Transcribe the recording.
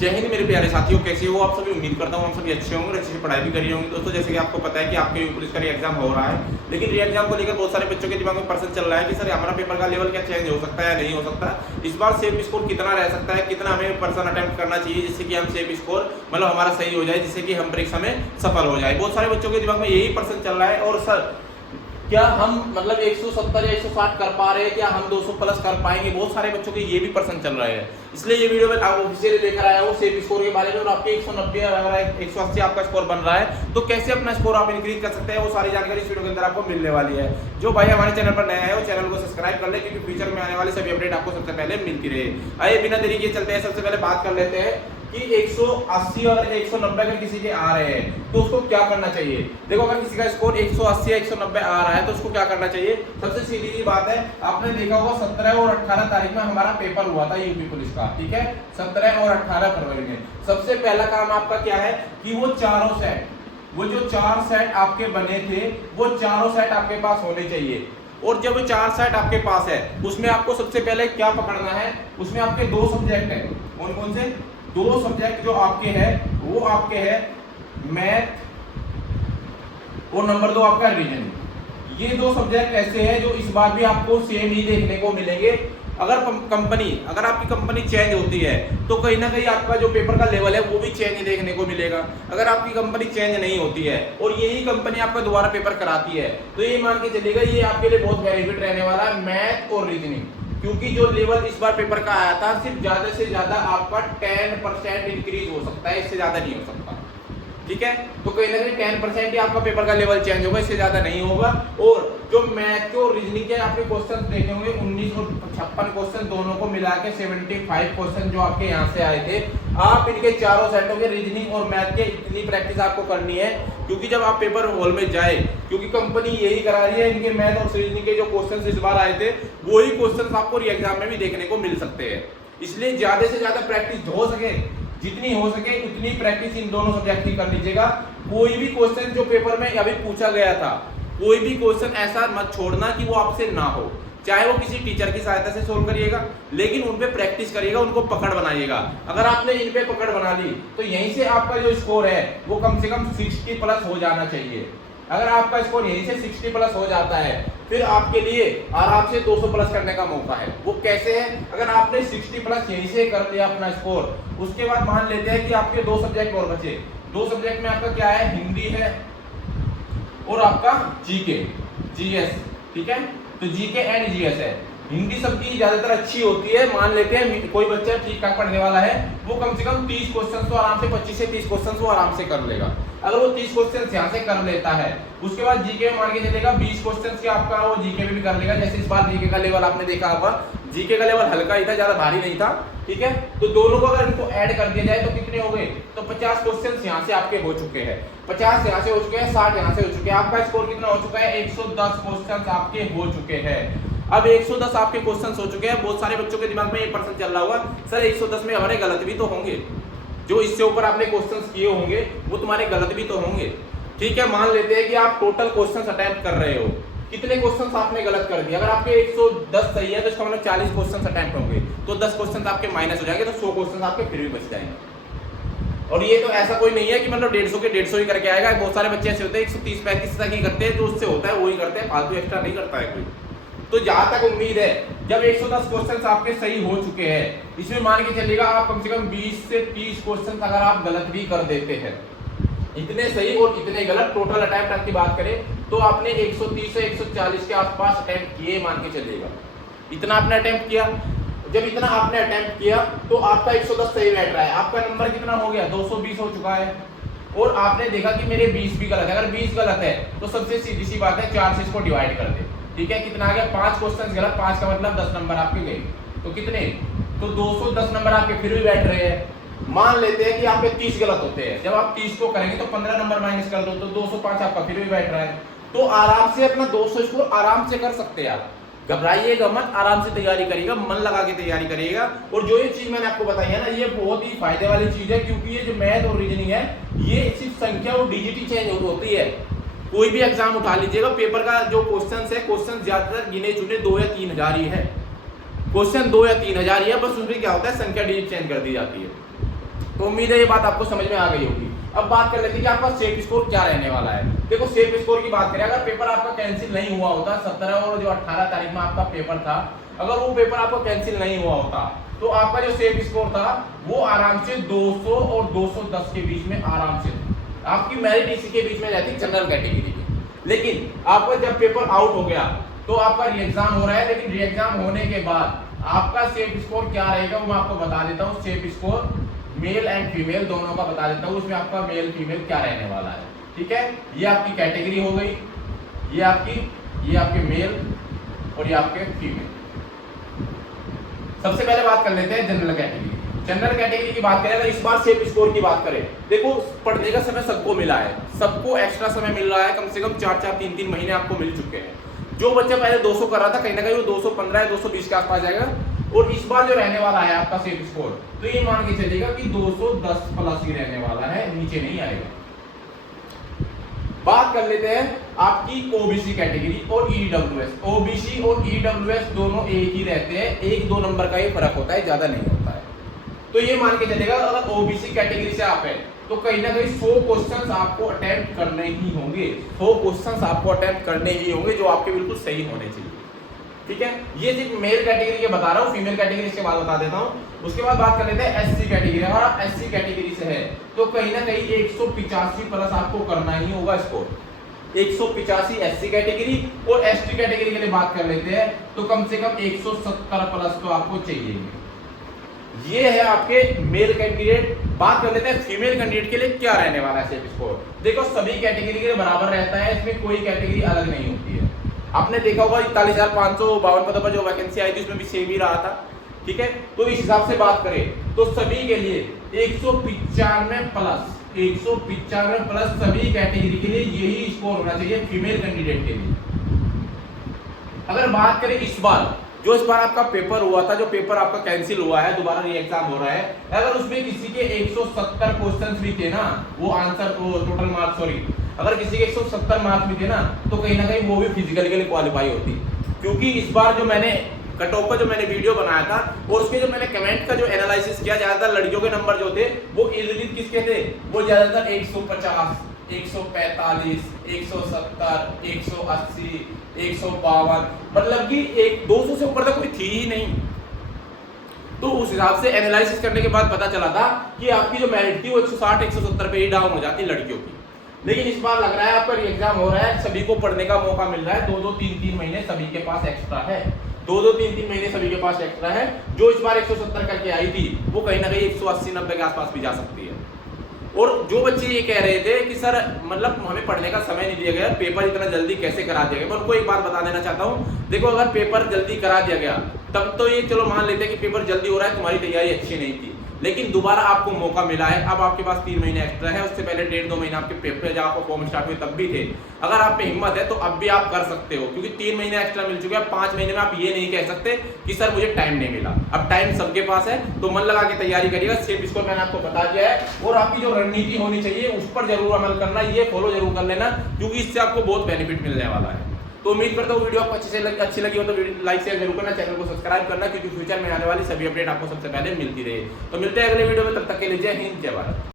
जय हिंद मेरे प्यारे साथियों, कैसे हो आप सभी। उम्मीद करता हूँ आप सभी अच्छे होंगे, अच्छे से पढ़ाई भी करी होंगी। दोस्तों जैसे कि आपको पता है कि आपके पुलिस का एग्जाम हो रहा है, लेकिन री एग्जाम को लेकर बहुत सारे बच्चों के दिमाग में प्रश्न चल रहा है कि सर हमारा पेपर का लेवल क्या चेंज हो सकता है या नहीं हो सकता, इस बार सेफ स्कोर कितना रह सकता है, कितना हमें पर्सन अटेम्प्ट करना चाहिए जिससे कि हम सेफ स्कोर मतलब हमारा सही हो जाए, जिससे कि हम परीक्षा में सफल हो जाए। बहुत सारे बच्चों के दिमाग में यही प्रश्न चल रहा है। और सर क्या हम मतलब 170 या 160 कर पा रहे हैं, क्या हम 200 प्लस कर पाएंगे, बहुत सारे बच्चों के ये भी प्रश्न चल रहे हैं। इसलिए ये वीडियो में आप ऑफिशियली लेकर आया हूँ सेफ स्कोर के बारे में। और आपके 190 अगर 180 आपका स्कोर बन रहा है तो कैसे अपना स्कोर आप इंक्रीज कर सकते हैं, वो सारी जानकारी इस वीडियो के अंदर आपको मिलने वाली है। जो भाई हमारे चैनल पर नया है वो चैनल को सब्सक्राइब कर ले, क्योंकि फ्यूचर में आने वाले सभी अपडेट आपको सबसे पहले मिलती रहे। आइए बिना देरी के चलते हैं, सबसे पहले बात कर लेते हैं कि 180 और 190 अगर किसी के आ रहे हैं तो उसको क्या करना चाहिए। देखो अगर किसी का स्कोर 180 या 190 आ रहा है तो उसको क्या करना चाहिए। सबसे सीधी सी बात है, आपने देखा होगा 17 और 18 तारीख में हमारा पेपर हुआ था यूपी पुलिस का, ठीक है, 17 और 18 फरवरी में। सबसे पहला काम आपका क्या है कि वो चारों सेट, वो जो 4 सेट आपके बने थे वो चारों सेट आपके पास होने चाहिए। और जब 4 सेट आपके पास है उसमें आपको सबसे पहले क्या पकड़ना है, उसमें आपके 2 सब्जेक्ट है। कौन कौन से 2 सब्जेक्ट जो आपके हैं वो आपके हैं मैथ और नंबर 2 आपका रीजनिंग। ये 2 सब्जेक्ट ऐसे हैं जो इस बार भी आपको सेम ही देखने को मिलेंगे। अगर आपकी कंपनी चेंज होती है तो कहीं ना कहीं आपका जो पेपर का लेवल है वो भी चेंज देखने को मिलेगा। अगर आपकी कंपनी चेंज नहीं होती है और यही कंपनी आपका दोबारा पेपर कराती है तो ये मान के चलिएगा ये आपके लिए बहुत बेनिफिट रहने वाला है मैथ और रीजनिंग, क्योंकि जो लेवल इस बार पेपर का आया था सिर्फ ज्यादा से ज्यादा आपका 10% इंक्रीज हो सकता है, इससे ज्यादा नहीं हो सकता, ठीक है। तो कहीं ना कहीं 10% ही आपका पेपर का लेवल चेंज होगा, इससे ज्यादा नहीं होगा। और जो मैथ के और रीजनिंग के आपके क्वेश्चन देखे होंगे 19 और 56 क्वेश्चन दोनों को मिला के 75 क्वेश्चन जो आपके यहाँ से आए थे, आप इनके चारों सेटों के रीजनिंग और मैथ के इतनी प्रैक्टिस आपको करनी है, क्योंकि जब आप पेपर हॉल में जाए, क्योंकि कंपनी यही करा रही है, इनके मैथ और रीजनिंग के जो क्वेश्चन इस बार आए थे वही क्वेश्चन आपको री एग्जाम में भी देखने को मिल सकते हैं। इसलिए ज्यादा से ज्यादा प्रैक्टिस हो सके, जितनी हो सके उतनी प्रैक्टिस इन दोनों सब्जेक्ट की कर लीजिएगा। कोई भी क्वेश्चन जो पेपर में अभी पूछा गया था, कोई भी क्वेश्चन ऐसा मत छोड़ना कि वो आपसे ना हो, चाहे वो किसी टीचर की सहायता से सोल्व करिएगा, लेकिन उन पे प्रैक्टिस करिएगा, उनको पकड़ बनाइएगा। अगर आपने इन पे पकड़ बना ली तो यहीं से आपका जो स्कोर है वो कम से कम 60 प्लस हो जाना चाहिए। अगर आपका स्कोर यहीं से 60 प्लस हो जाता है फिर आपके लिए आराम से 200 प्लस करने का मौका है। वो कैसे है, अगर आपने 60 प्लस यहीं से कर लिया अपना स्कोर, उसके बाद मान लेते हैं कि आपके 2 सब्जेक्ट और बचे। 2 सब्जेक्ट में आपका क्या है, हिंदी है और आपका जीके जीएस, ठीक है। तो जीके एंड जीएस है। हिंदी सबकी ज्यादातर अच्छी होती है, मान लेते हैं कोई बच्चा ठीक ठाक पढ़ने वाला है वो कम से कम 30 क्वेश्चन तो आराम से 25 से 30 क्वेश्चन तो आराम से कर लेगा। अगर वो 30 क्वेश्चन यहाँ से कर लेता है, उसके बाद जीके में मान के चलेगा 20 क्वेश्चन की आपका वो जीके में भी कर लेगा। जैसे इस बार जीके का लेवल आपने देखा होगा, जीके का लेवल हल्का ही था, ज्यादा भारी नहीं था, ठीक है। तो दोनों को अगर इनको ऐड कर दिया जाए तो कितने हो गए, तो 50 क्वेश्चन यहाँ से आपके हो चुके हैं, 50 यहाँ से हो चुके हैं, 60 यहाँ से हो चुके हैं। आपका स्कोर कितना हो चुका है, 110 क्वेश्चन आपके हो चुके हैं। अब 110 आपके क्वेश्चंस हो चुके हैं। बहुत सारे बच्चों के दिमाग में ये प्रश्न चल रहा होगा, सर 110 में हमारे गलत भी तो होंगे, जो इससे ऊपर आपने क्वेश्चंस किए होंगे वो तुम्हारे गलत भी तो होंगे, ठीक है। मान लेते हैं कि आप टोटल क्वेश्चंस अटेम्प्ट कर रहे हो, कितने क्वेश्चंस आपने गलत कर दिए। अगर आपके 110 सही है तो इसका मतलब 40 क्वेश्चंस अटेम्प्ट होंगे, तो 10 क्वेश्चंस आपके माइनस हो जाएंगे, तो 100 क्वेश्चंस आपके फिर भी बच जाएंगे। और ये तो ऐसा कोई नहीं है कि मतलब 150 के 150 ही करके आएगा। बहुत सारे बच्चे ऐसे होते हैं 130-35 तक ही करते हैं, जो उससे होता है वही करते हैं, फालतू एक्स्ट्रा नहीं करता है कोई। तो जहां तक उम्मीद है, जब 110 क्वेश्चंस आपके सही हो चुके हैं, इसमें मान के चलिएगा आप कम से कम 20 से 30 क्वेश्चंस अगर आप गलत भी कर देते हैं, इतने सही और इतने गलत टोटल अटेम्प्ट की बात करें तो आपने 130 से 140 के आसपास अटेम्प्ट किए मान के चलिएगा। इतना आपने अटेम्प्ट किया, जब इतना आपने अटेम्प्ट किया तो आपका 110 सही बैठ रहा है, आपका नंबर कितना हो गया, 220 हो चुका है। और आपने देखा कि मेरे 20 भी गलत है। अगर 20 गलत है तो सबसे सीधी सी बात है 4 से इसको डिवाइड कर दे, ठीक है। कितना आ गया, 5 क्वेश्चन गलत, 5 का मतलब 10 नंबर आपके गए, तो कितने, तो 210 नंबर आपके फिर भी बैठ रहे हैं। मान लेते हैं कि आप पे 30 गलत होते हैं, जब आप 30 को करेंगे तो 15 नंबर माइनस कर दो, तो 205 आपका फिर भी बैठ रहा है। तो आराम से अपना 200 स्कोर आराम से कर सकते हैं आप, घबराइएगा मत, आराम से तैयारी करिएगा, मन लगा के तैयारी करिएगा। और जो ये चीज मैंने आपको बताई है ना, ये बहुत ही फायदे वाली चीज है, क्योंकि ये जो मैथ और रीजनिंग है ये सिर्फ संख्या और डिजिट ही चेंज होती है। कोई भी एग्जाम उठा लीजिएगा, पेपर का जो क्वेश्चन है, क्वेश्चन ज्यादातर गिने चुने 2 या 3 हजार ही है, क्वेश्चन 2 या 3 हजार ही है, बस उसमें क्या होता है संख्या डिजिट चेंज कर दी जाती है। तो उम्मीद है ये बात आपको समझ में आ गई होगी। अब बात कर लेते हैं कि आपका सेफ स्कोर क्या रहने वाला है। देखो सेफ स्कोर की बात करें, अगर पेपर आपका कैंसिल नहीं हुआ होता 17 और जो 18 तारीख में आपका पेपर था, अगर वो पेपर आपका कैंसिल नहीं हुआ होता तो आपका जो सेफ स्कोर था वो आराम से 200 और 210 के बीच में आराम से आपकी मेरिट इसी के बीच में रहती जनरल कैटेगरी की। लेकिन आपका जब पेपर आउट हो गया तो आपका री एग्जाम हो रहा है, लेकिन री एग्जाम होने के बाद आपका सेफ स्कोर क्या रहेगा वो मैं आपको बता देता हूँ। Safe score male and female दोनों का बता देता हूँ, उसमें आपका मेल फीमेल क्या रहने वाला है। ठीक है, ये आपकी कैटेगरी हो गई, ये आपके मेल और ये आपके फीमेल। सबसे पहले बात कर लेते हैं जनरल कैटेगरी। जनरल कैटेगरी की बात करें, अगर इस बार सेफ स्कोर की बात करें, देखो पढ़ने का समय सबको मिला है, सबको एक्स्ट्रा समय मिल रहा है, कम से कम 4-3 महीने आपको मिल चुके हैं। जो बच्चा पहले 200 कर रहा था कहीं ना कहीं वो 215 या 220 के आसपास जाएगा। और इस बार जो रहने वाला है आपका सेफ स्कोर, तो ये मान के चलेगा कि 210 प्लस ही रहने वाला है, नीचे नहीं आएगा। बात कर लेते हैं आपकी ओबीसी कैटेगरी और ईडब्ल्यूएस। ओबीसी और ईडब्ल्यूएस दोनों एक ही रहते हैं, 1-2 नंबर का ही फर्क होता है, ज्यादा नहीं होता है। तो ये मान के चलेगा अगर ओबीसी कैटेगरी से आप है तो कहीं ना कहीं 100 क्वेश्चंस आपको अटेम्प्ट करने ही होंगे, 100 क्वेश्चंस आपको अटेम्प्ट करने ही होंगे जो आपके बिल्कुल सही होने चाहिए। ठीक है, ये सिर्फ मेल कैटेगरी के बता रहा हूँ, फीमेल कैटेगरी इसके बाद बता देता हूँ। उसके बाद बात कर लेते हैं एससी कैटेगरी। अगर आप एससी कैटेगरी से है तो कहीं ना कहीं 185 प्लस आपको करना ही होगा स्कोर। 185 एससी कैटेगरी और एसटी कैटेगरी के लिए बात कर लेते हैं तो कम से कम 170 प्लस तो आपको चाहिए। ये है आपके मेल कैंडिडेट। बात कर लेते हैं फीमेल कैंडिडेट के लिए क्या रहने वाला है सेफ स्कोर। देखो सभी कैटेगरी के बराबर रहता है, इसमें कोई कैटेगरी अलग नहीं होती है। आपने देखा होगा 41,552 पदों पर जो वैकेंसी आई थी उसमें भी सेम ही रहा था। ठीक है, तो इस हिसाब से बात करें तो सभी के लिए 195 प्लस सभी कैटेगरी के लिए यही स्कोर होना चाहिए फीमेल कैंडिडेट के लिए। अगर बात करें इस बार आपका पेपर हुआ था, जो पेपर आपका कैंसिल हुआ है, दोबारा री एग्जाम हो रहा है, अगर उसमें किसी के 170 क्वेश्चंस भी थे ना, वो आंसर टोटल मार्क्स अगर किसी के 170 मार्क्स भी थे ना, तो कहीं ना कहीं वो भी फिजिकल के लिए क्वालिफाई होती। क्योंकि इस बार जो मैंने कट ऑफ का जो मैंने वीडियो बनाया था और उसके जो मैंने कमेंट का जो एनालिसिस किया, ज्यादातर लड़कियों के नंबर जो थे वो इर्द-गिर्द किसके थे, वो ज्यादातर 150, 145, 170, 180, 152, मतलब कि 200 से ऊपर तक कोई थी ही नहीं। तो उस हिसाब से एनालिसिस करने के बाद पता चला था कि आपकी जो मेरिट थी वो 160, 170 पे ही डाउन हो जाती लड़कियों की। लेकिन इस बार लग रहा है आपका एग्जाम हो रहा है, सभी को पढ़ने का मौका मिल रहा है, 2-2, 3-3 महीने सभी के पास एक्स्ट्रा है, 2-2, 3-3 महीने सभी के पास एक्स्ट्रा है। जो इस बार 170 करके आई थी वो कहीं ना कहीं 180-90 के आसपास भी जा सकती है। और जो बच्चे ये कह रहे थे कि सर मतलब हमें पढ़ने का समय नहीं दिया गया, पेपर इतना जल्दी कैसे करा दिया गया, मैं उनको एक बात बता देना चाहता हूँ। देखो अगर पेपर जल्दी करा दिया गया तब तो ये चलो मान लेते हैं कि पेपर जल्दी हो रहा है, तुम्हारी तैयारी अच्छी नहीं थी, लेकिन दोबारा आपको मौका मिला है, अब आपके पास 3 महीने एक्स्ट्रा है। उससे पहले 1.5-2 महीने आपके पेपर जब आपको फॉर्म स्टार्ट हुए तब भी थे। अगर आप में हिम्मत है तो अब भी आप कर सकते हो, क्योंकि 3 महीने एक्स्ट्रा मिल चुके हैं। 5 महीने में आप ये नहीं कह सकते कि सर मुझे टाइम नहीं मिला। अब टाइम सबके पास है, तो मन लगा के तैयारी करिएगा। सेफ स्कोर मैंने आपको बता दिया है, और आपकी जो रणनीति होनी चाहिए उस पर जरूर अमल करना, ये फॉलो जरूर कर लेना, क्योंकि इससे आपको बहुत बेनिफिट मिलने वाला है। तो उम्मीद करता हूँ वीडियो आपको अच्छी लगी हो तो लाइक शेयर जरूर करना, चैनल को सब्सक्राइब करना, क्योंकि फ्यूचर में आने वाली सभी अपडेट आपको सबसे पहले मिलती रहे। तो मिलते हैं अगले वीडियो में, तब तक के लिए जय हिंद, जय भारत।